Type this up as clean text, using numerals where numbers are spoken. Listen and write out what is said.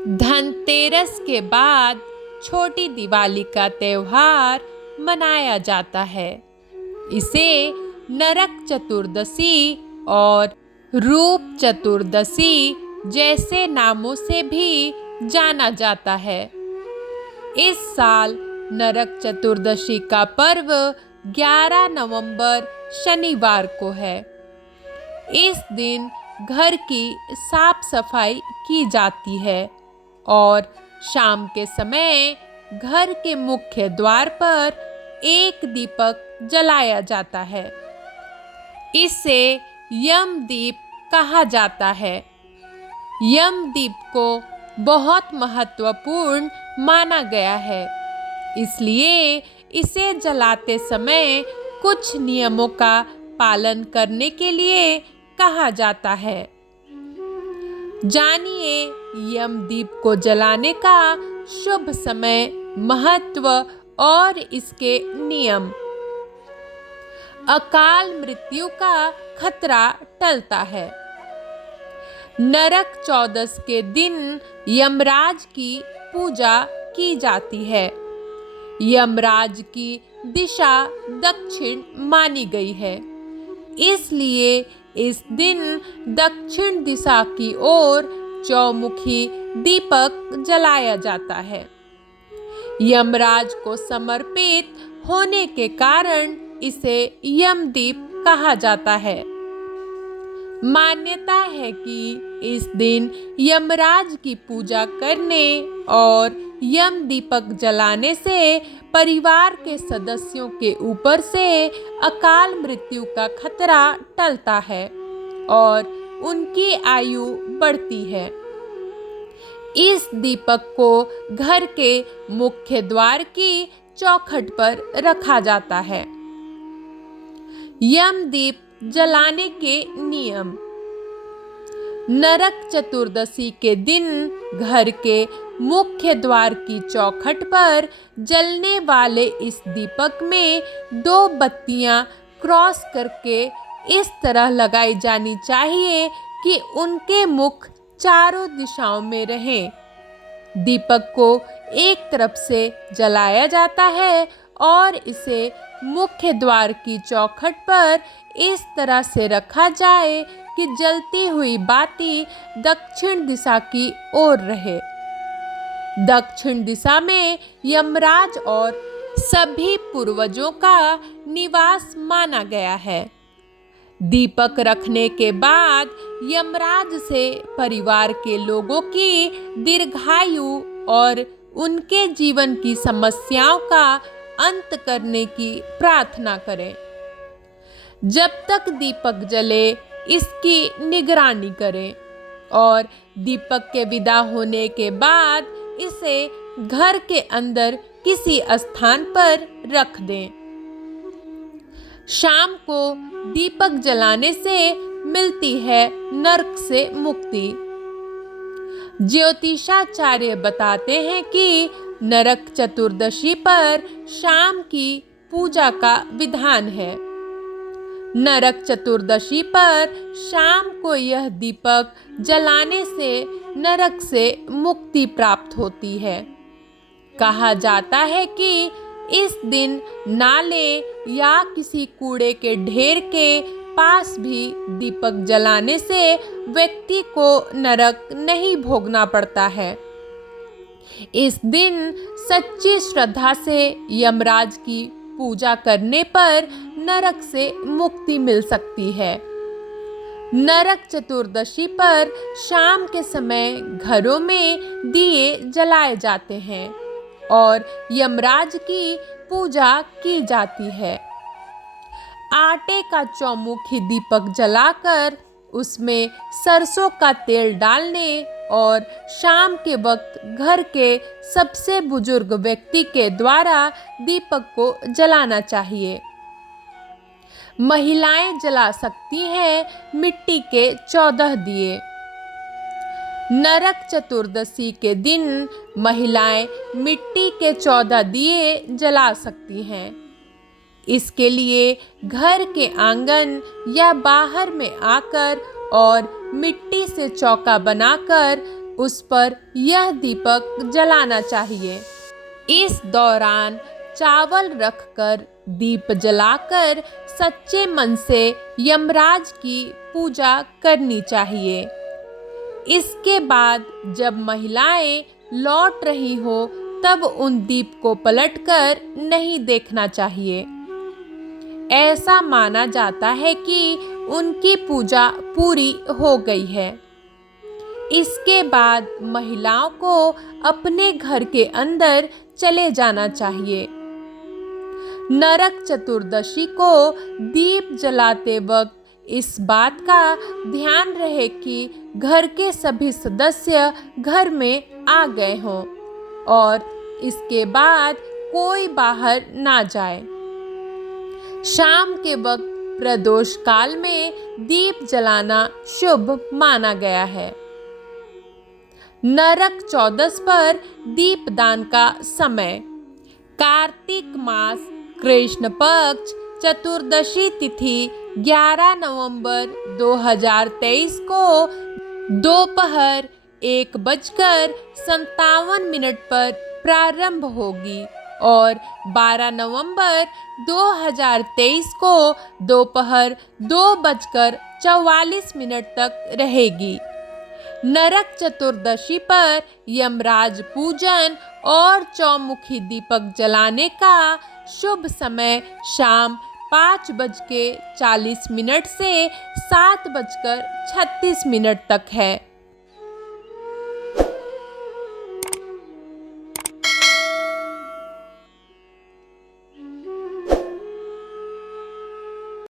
धनतेरस के बाद छोटी दिवाली का त्योहार मनाया जाता है। इसे नरक चतुर्दशी और रूप चतुर्दशी जैसे नामों से भी जाना जाता है। इस साल नरक चतुर्दशी का पर्व 11 नवंबर शनिवार को है। इस दिन घर की साफ सफाई की जाती है और शाम के समय घर के मुख्य द्वार पर एक दीपक जलाया जाता है। इसे यमदीप कहा जाता है। यमदीप को बहुत महत्वपूर्ण माना गया है, इसलिए इसे जलाते समय कुछ नियमों का पालन करने के लिए कहा जाता है। जानिए यमदीप को जलाने का शुभ समय, महत्व और इसके नियम। अकाल मृत्यु का खतरा टलता है। नरक चौदस के दिन यमराज की पूजा की जाती है। यमराज की दिशा दक्षिण मानी गई है, इसलिए इस दिन दक्षिण दिशा की ओर चौमुखी दीपक जलाया जाता है। यमराज को समर्पित होने के कारण इसे यमदीप कहा जाता है। मान्यता है कि इस दिन यमराज की पूजा करने और यम दीपक जलाने से परिवार के सदस्यों के ऊपर से अकाल मृत्यु का खतरा टलता है और उनकी आयु बढ़ती है। इस दीपक को घर के मुख्य द्वार की चौखट पर रखा जाता है। यमदीप जलाने के नियम। नरक चतुर्दशी के दिन घर के मुख्य द्वार की चौखट पर जलने वाले इस दीपक में 2 बत्तियां क्रॉस करके इस तरह लगाई जानी चाहिए कि उनके मुख चारों दिशाओं में रहें। दीपक को एक तरफ से जलाया जाता है और इसे मुख्य द्वार की चौखट पर इस तरह से रखा जाए कि जलती हुई बाती दक्षिण दिशा की ओर रहे। दक्षिण दिशा में यमराज और सभी पूर्वजों का निवास माना गया है। दीपक रखने के बाद यमराज से परिवार के लोगों की दीर्घायु और उनके जीवन की समस्याओं का अंत करने की प्रार्थना करें। जब तक दीपक जले इसकी निगरानी करें और दीपक के विदा होने के बाद इसे घर के अंदर किसी स्थान पर रख दें। शाम को दीपक जलाने से मिलती है नरक से मुक्ति। ज्योतिषाचार्य बताते हैं कि नरक चतुर्दशी पर शाम की पूजा का विधान है। नरक चतुर्दशी पर शाम को यह दीपक जलाने से नरक से मुक्ति प्राप्त होती है। कहा जाता है कि इस दिन नाले या किसी कूड़े के ढेर के पास भी दीपक जलाने से व्यक्ति को नरक नहीं भोगना पड़ता है। इस दिन सच्ची श्रद्धा से यमराज की पूजा करने पर नरक से मुक्ति मिल सकती है। नरक चतुर्दशी पर शाम के समय घरों में दिए जलाए जाते हैं और यमराज की पूजा की जाती है। आटे का चौमुखी दीपक जलाकर उसमें सरसों का तेल डालने और शाम के वक्त घर के सबसे बुजुर्ग व्यक्ति के द्वारा दीपक को जलाना चाहिए। महिलाएं जला सकती हैं मिट्टी के 14 दिए। नरक चतुर्दशी के दिन महिलाएं मिट्टी के 14 दिए जला सकती हैं। इसके लिए घर के आंगन या बाहर में आकर और मिट्टी से चौका बनाकर उस पर यह दीपक जलाना चाहिए। इस दौरान चावल रखकर दीप जलाकर सच्चे मन से यमराज की पूजा करनी चाहिए। इसके बाद जब महिलाएं लौट रही हो तब उन दीप को पलटकर नहीं देखना चाहिए। ऐसा माना जाता है कि उनकी पूजा पूरी हो गई है। इसके बाद महिलाओं को अपने घर के अंदर चले जाना चाहिए। नरक चतुर्दशी को दीप जलाते वक्त इस बात का ध्यान रहे कि घर के सभी सदस्य घर में आ गए हों और इसके बाद कोई बाहर ना जाए। शाम के वक्त प्रदोष काल में दीप जलाना शुभ माना गया है। नरक चौदस पर दीपदान का समय कार्तिक मास कृष्ण पक्ष चतुर्दशी तिथि 11 नवंबर 2023 को दोपहर 1:57 पर प्रारंभ होगी और 12 नवंबर 2023 को दोपहर 2:44 तक रहेगी। नरक चतुर्दशी पर यमराज पूजन और चौमुखी दीपक जलाने का शुभ समय शाम 5:40 से 7:36 तक है।